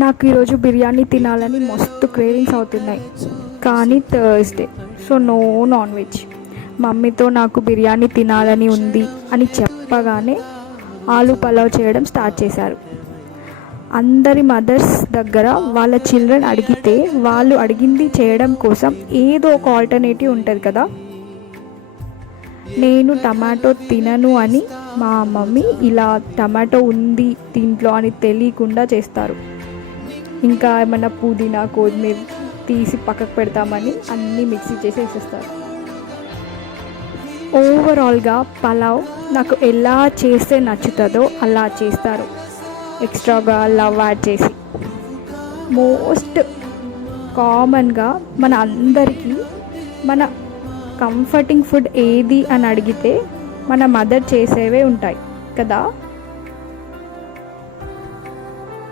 నాకు ఈరోజు బిర్యానీ తినాలని మస్తు క్రేవింగ్స్ అవుతున్నాయి, కానీ Thursday, so no non veg. మమ్మీతో నాకు బిర్యానీ తినాలని ఉంది అని చెప్పగానే ఆలు పలావ్ చేయడం స్టార్ట్ చేశారు. అందరి మదర్స్ దగ్గర వాళ్ళ చిల్డ్రన్ అడిగితే వాళ్ళు అడిగింది చేయడం కోసం ఏదో ఒక ఆల్టర్నేటివ్ ఉంటుంది కదా. నేను టమాటో తినను అని మా మమ్మీ ఇలా టమాటో ఉంది దీంట్లో అని తెలియకుండా చేస్తారు. ఇంకా ఏమన్నా పుదీనా కొత్తిమీర తీసి పక్కకు పెడతామని అన్నీ మిక్సీ చేసి వేసేస్తారు. ఓవరాల్గా పలావ్ నాకు ఎలా చేస్తే నచ్చుతుందో అలా చేస్తారు, ఎక్స్ట్రాగా లవ్ యాడ్ చేసి. మోస్ట్ కామన్గా మన అందరికీ మన కంఫర్టింగ్ ఫుడ్ ఏది అని అడిగితే మన మదర్ చేసేవే ఉంటాయి కదా.